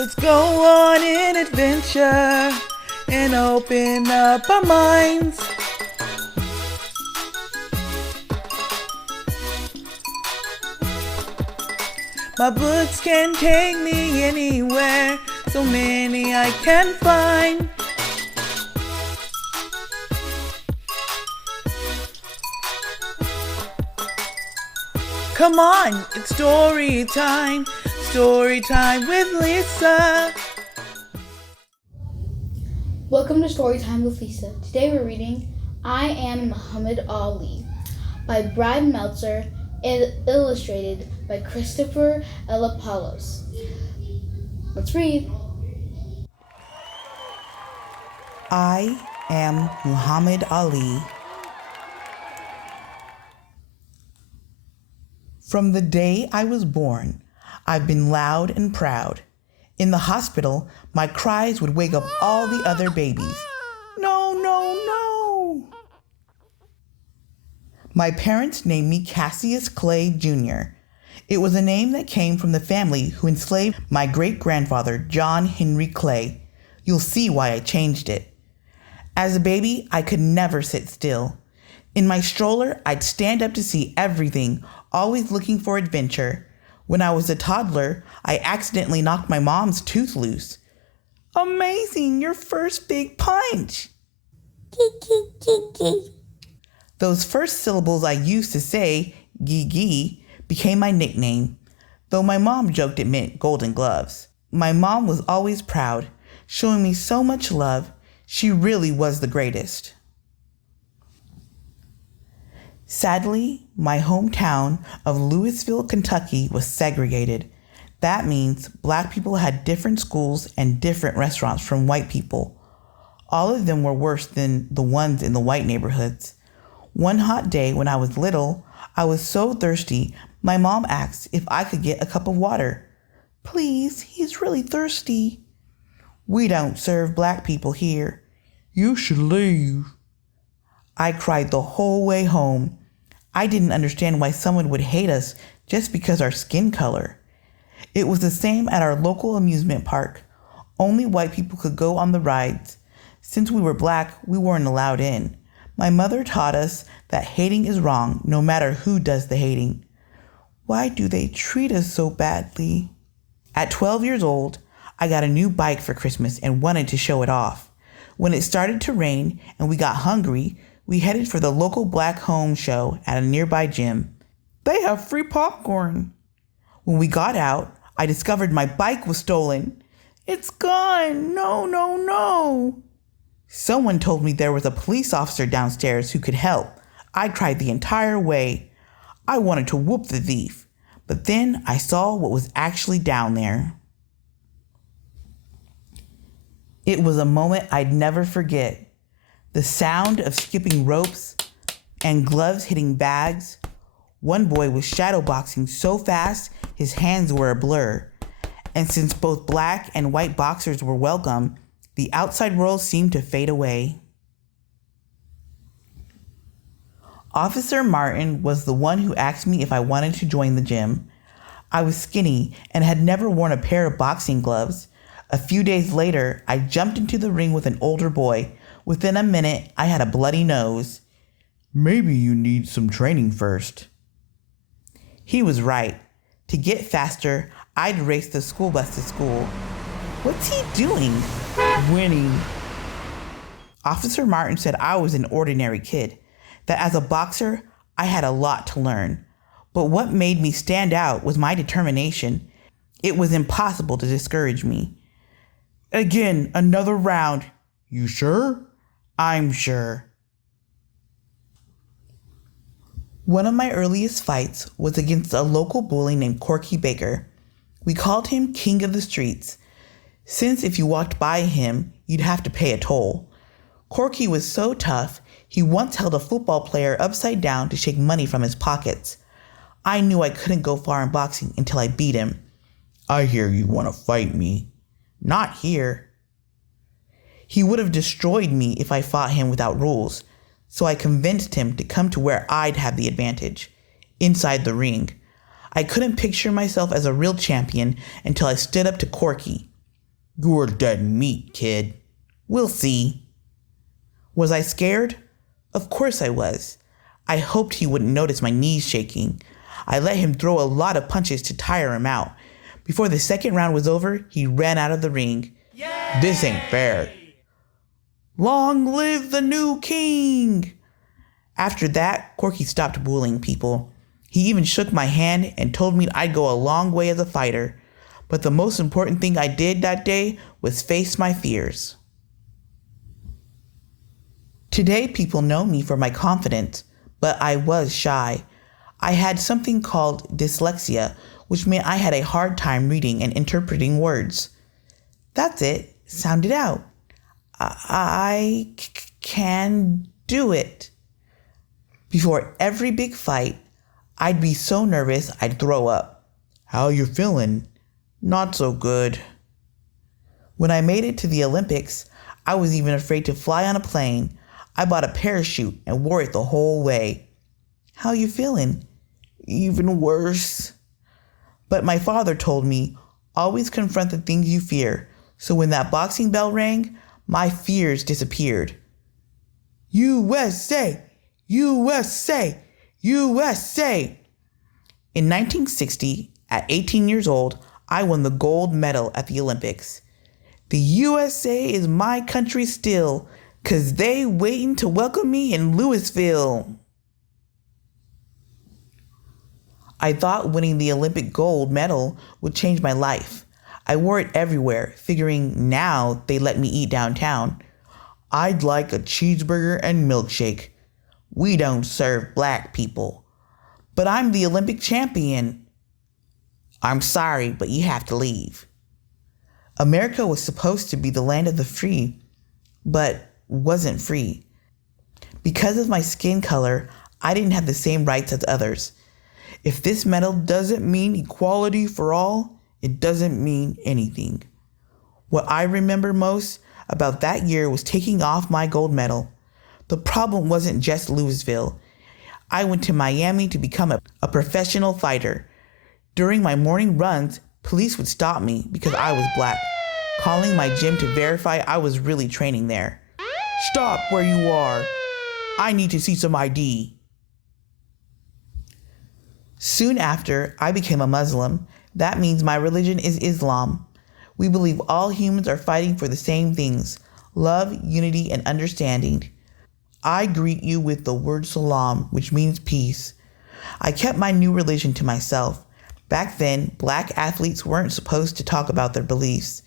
Let's go on an adventure and open up our minds. My books can take me anywhere, so many I can find. Come on, it's story time with Lisa. Welcome to Storytime with Lisa. Today we're reading Iammuhammadali by Brad Meltzer, illustrated by Christopher Eliopoulos. Let's read. I am Muhammad Ali. From the day I was born, I've been loud and proud. In the hospital, my cries would wake up all the other babies. No, no, no. My parents named me Cassius Clay Jr. It was a name that came from the family who enslaved my great-grandfather, John Henry Clay. You'll see why I changed it. As a baby, I could never sit still. In my stroller, I'd stand up to see everything, always looking for adventure. When I was a toddler, I accidentally knocked my mom's tooth loose. Amazing, your first big punch. Those first syllables I used to say, gee, became my nickname, though my mom joked it meant golden gloves. My mom was always proud, showing me so much love. She really was the greatest. Sadly, my hometown of Louisville, Kentucky was segregated. That means black people had different schools and different restaurants from white people. All of them were worse than the ones in the white neighborhoods. One hot day when I was little, I was so thirsty, my mom asked if I could get a cup of water. Please, he's really thirsty. We don't serve black people here. You should leave. I cried the whole way home. I didn't understand why someone would hate us just because our skin color. It was the same at our local amusement park. Only white people could go on the rides. Since we were black, we weren't allowed in. My mother taught us that hating is wrong no matter who does the hating. Why do they treat us so badly? At 12 years old, I got a new bike for Christmas and wanted to show it off. When it started to rain and we got hungry, we headed for the local black home show at a nearby gym. They have free popcorn. When we got out, I discovered my bike was stolen. It's gone. No, no, no. Someone told me there was a police officer downstairs who could help. I cried the entire way. I wanted to whoop the thief, but then I saw what was actually down there. It was a moment I'd never forget. The sound of skipping ropes and gloves hitting bags. One boy was shadowboxing so fast his hands were a blur. And since both black and white boxers were welcome, the outside world seemed to fade away. Officer Martin was the one who asked me if I wanted to join the gym. I was skinny and had never worn a pair of boxing gloves. A few days later, I jumped into the ring with an older boy. Within a minute, I had a bloody nose. Maybe you need some training first. He was right. To get faster, I'd race the school bus to school. What's he doing? Winning. Officer Martin said I was an ordinary kid, that as a boxer, I had a lot to learn. But what made me stand out was my determination. It was impossible to discourage me. Again, another round. You sure? I'm sure. One of my earliest fights was against a local bully named Corky Baker. We called him King of the Streets, since if you walked by him, you'd have to pay a toll. Corky was so tough, he once held a football player upside down to shake money from his pockets. I knew I couldn't go far in boxing until I beat him. I hear you want to fight me. Not here. He would have destroyed me if I fought him without rules, so I convinced him to come to where I'd have the advantage, inside the ring. I couldn't picture myself as a real champion until I stood up to Corky. You're dead meat, kid. We'll see. Was I scared? Of course I was. I hoped he wouldn't notice my knees shaking. I let him throw a lot of punches to tire him out. Before the second round was over, he ran out of the ring. Yay! This ain't fair. Long live the new king! After that, Corky stopped bullying people. He even shook my hand and told me I'd go a long way as a fighter. But the most important thing I did that day was face my fears. Today, people know me for my confidence, but I was shy. I had something called dyslexia, which meant I had a hard time reading and interpreting words. That's it. Sound it out. I can do it. Before every big fight, I'd be so nervous I'd throw up. How you feeling? Not so good. When I made it to the Olympics, I was even afraid to fly on a plane. I bought a parachute and wore it the whole way. How you feeling? Even worse. But my father told me, always confront the things you fear. So when that boxing bell rang, my fears disappeared. USA! USA! USA! In 1960, at 18 years old, I won the gold medal at the Olympics. The USA is my country still, 'cause they waiting to welcome me in Louisville. I thought winning the Olympic gold medal would change my life. I wore it everywhere, figuring now they let me eat downtown. I'd like a cheeseburger and milkshake. We don't serve black people. But I'm the Olympic champion. I'm sorry, but you have to leave. America was supposed to be the land of the free, but wasn't free. Because of my skin color, I didn't have the same rights as others. If this medal doesn't mean equality for all, it doesn't mean anything. What I remember most about that year was taking off my gold medal. The problem wasn't just Louisville. I went to Miami to become a professional fighter. During my morning runs, police would stop me because I was black, calling my gym to verify I was really training there. Stop where you are. I need to see some ID. Soon after, I became a Muslim. That means my religion is Islam. We believe all humans are fighting for the same things: love, unity, and understanding. I greet you with the word salam, which means peace. I kept my new religion to myself. Back then, black athletes weren't supposed to talk about their beliefs.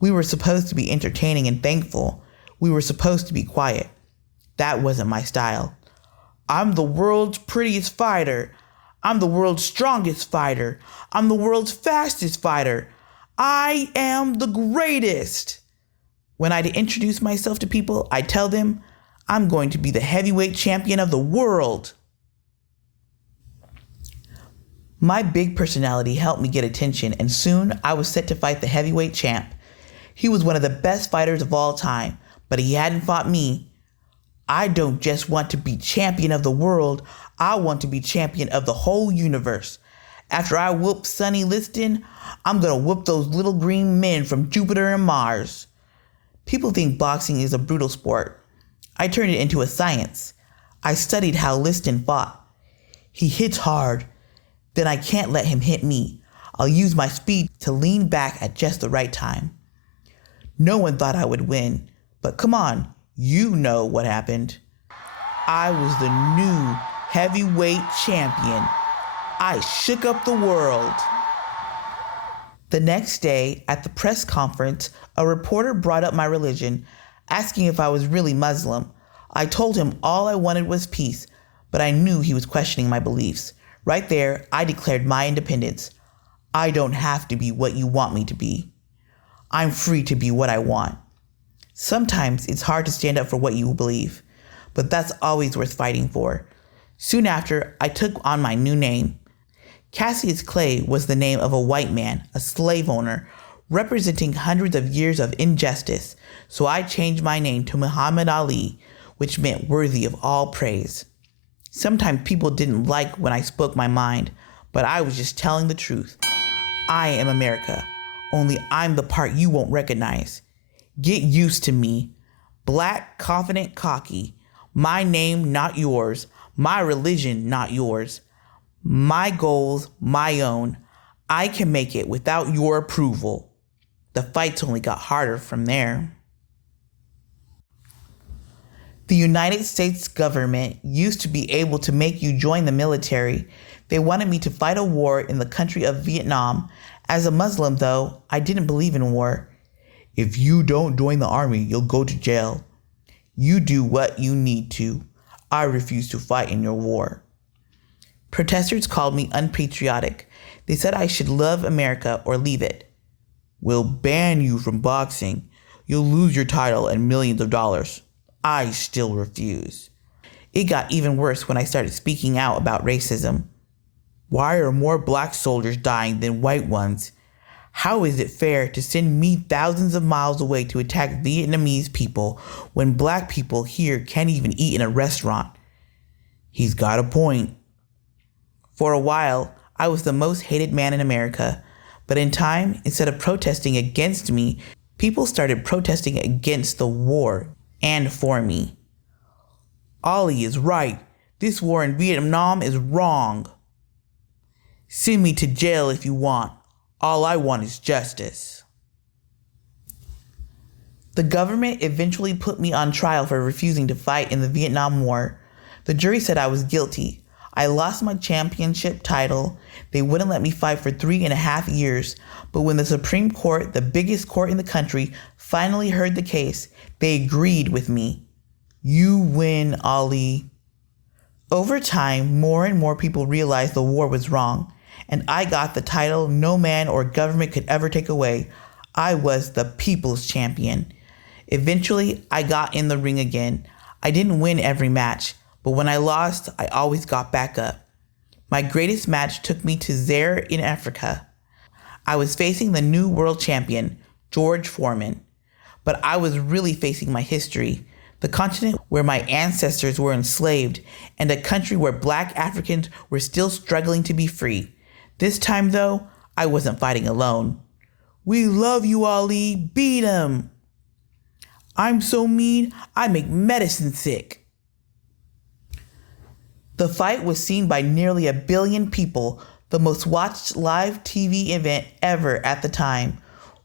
We were supposed to be entertaining and thankful. We were supposed to be quiet. That wasn't my style. I'm the world's prettiest fighter. I'm the world's strongest fighter. I'm the world's fastest fighter. I am the greatest. When I'd introduce myself to people, I'd tell them, I'm going to be the heavyweight champion of the world. My big personality helped me get attention, and soon I was set to fight the heavyweight champ. He was one of the best fighters of all time, but he hadn't fought me. I don't just want to be champion of the world, I want to be champion of the whole universe. After I whoop Sonny Liston, I'm gonna whoop those little green men from Jupiter and Mars. People think boxing is a brutal sport. I turned it into a science. I studied how Liston fought. He hits hard. Then I can't let him hit me. I'll use my speed to lean back at just the right time. No one thought I would win, but come on, you know what happened. I was the new heavyweight champion. I shook up the world. The next day, at the press conference, a reporter brought up my religion, asking if I was really Muslim. I told him all I wanted was peace, but I knew he was questioning my beliefs. Right there, I declared my independence. I don't have to be what you want me to be. I'm free to be what I want. Sometimes it's hard to stand up for what you believe, but that's always worth fighting for. Soon after, I took on my new name. Cassius Clay was the name of a white man, a slave owner, representing hundreds of years of injustice, so I changed my name to Muhammad Ali, which meant worthy of all praise. Sometimes people didn't like when I spoke my mind, but I was just telling the truth. I am America. only I'm the part you won't recognize. Get used to me. Black, confident, cocky. My name, not yours. My religion, not yours. My goals, my own. I can make it without your approval. The fights only got harder from there. The United States government used to be able to make you join the military. They wanted me to fight a war in the country of Vietnam. As a Muslim, though, I didn't believe in war. If you don't join the army, you'll go to jail. You do what you need to. I refuse to fight in your war. Protesters called me unpatriotic. They said I should love America or leave it. We'll ban you from boxing. You'll lose your title and millions of dollars. I still refuse. It got even worse when I started speaking out about racism. Why are more black soldiers dying than white ones? How is it fair to send me thousands of miles away to attack Vietnamese people when black people here can't even eat in a restaurant? He's got a point. For a while, I was the most hated man in America, but in time, instead of protesting against me, people started protesting against the war and for me. Ali is right. This war in Vietnam is wrong. Send me to jail if you want. All I want is justice. The government eventually put me on trial for refusing to fight in the Vietnam War. The jury said I was guilty. I lost my championship title. They wouldn't let me fight for 3.5 years. But when the Supreme Court, the biggest court in the country, finally heard the case, they agreed with me. You win, Ali. Over time, more and more people realized the war was wrong, and I got the title no man or government could ever take away. I was the people's champion. Eventually, I got in the ring again. I didn't win every match, but when I lost, I always got back up. My greatest match took me to Zaire in Africa. I was facing the new world champion, George Foreman. But I was really facing my history, the continent where my ancestors were enslaved, and a country where black Africans were still struggling to be free. This time, though, I wasn't fighting alone. We love you, Ali. Beat him. I'm so mean, I make medicine sick. The fight was seen by nearly 1 billion people, the most watched live TV event ever at the time.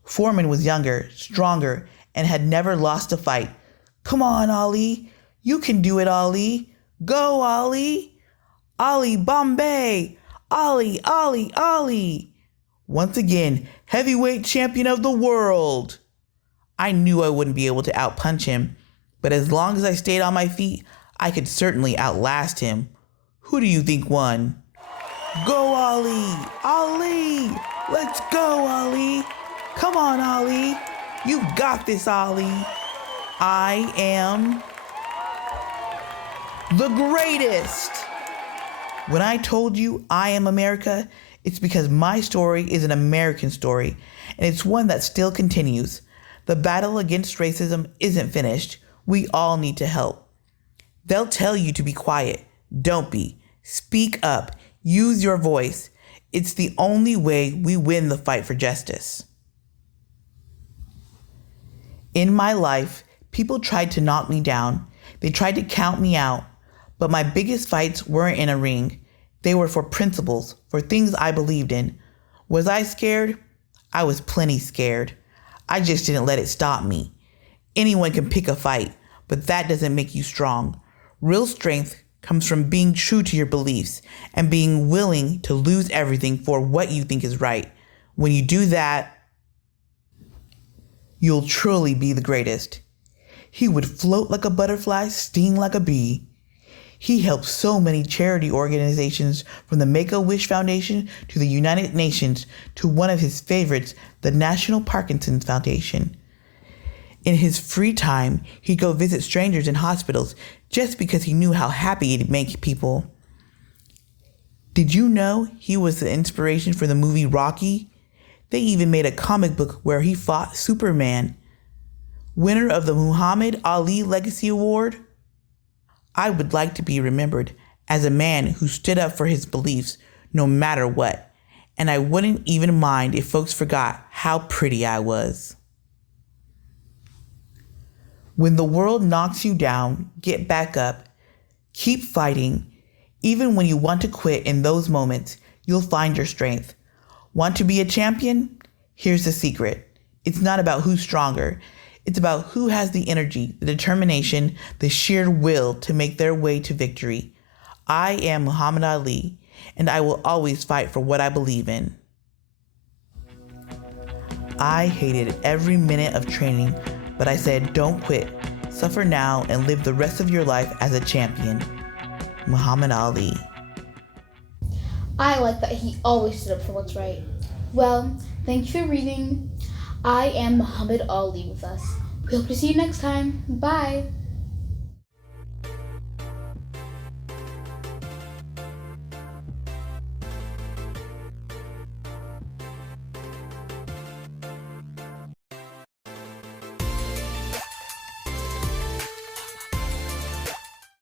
Foreman was younger, stronger, and had never lost a fight. Come on, Ali. You can do it, Ali. Go, Ali. Ali Bombay. Ali, Ali, Ali. Once again, heavyweight champion of the world. I knew I wouldn't be able to outpunch him, but as long as I stayed on my feet, I could certainly outlast him. Who do you think won? Go, Ali. Ali. Let's go, Ali. Come on, Ali. You got this, Ali. I am the greatest. When I told you I am America, it's because my story is an American story, and it's one that still continues. The battle against racism isn't finished. We all need to help. They'll tell you to be quiet. Don't be. Speak up. Use your voice. It's the only way we win the fight for justice. In my life, people tried to knock me down. They tried to count me out. But my biggest fights weren't in a ring. They were for principles, for things I believed in. Was I scared? I was plenty scared. I just didn't let it stop me. Anyone can pick a fight, but that doesn't make you strong. Real strength comes from being true to your beliefs and being willing to lose everything for what you think is right. When you do that, you'll truly be the greatest. He would float like a butterfly, sting like a bee. He helped so many charity organizations, from the Make-A-Wish Foundation to the United Nations to one of his favorites, the National Parkinson's Foundation. In his free time, he'd go visit strangers in hospitals just because he knew how happy it'd make people. Did you know he was the inspiration for the movie Rocky? They even made a comic book where he fought Superman. Winner of the Muhammad Ali Legacy Award? I would like to be remembered as a man who stood up for his beliefs no matter what, and I wouldn't even mind if folks forgot how pretty I was. When the world knocks you down, get back up, keep fighting. Even when you want to quit, in those moments, you'll find your strength. Want to be a champion? Here's the secret. It's not about who's stronger. It's about who has the energy, the determination, the sheer will to make their way to victory. I am Muhammad Ali, and I will always fight for what I believe in. I hated every minute of training, but I said, don't quit. Suffer now and live the rest of your life as a champion. Muhammad Ali. I like that he always stood up for what's right. Well, thank you for reading I Am Muhammad Ali with us. We hope to see you next time. Bye.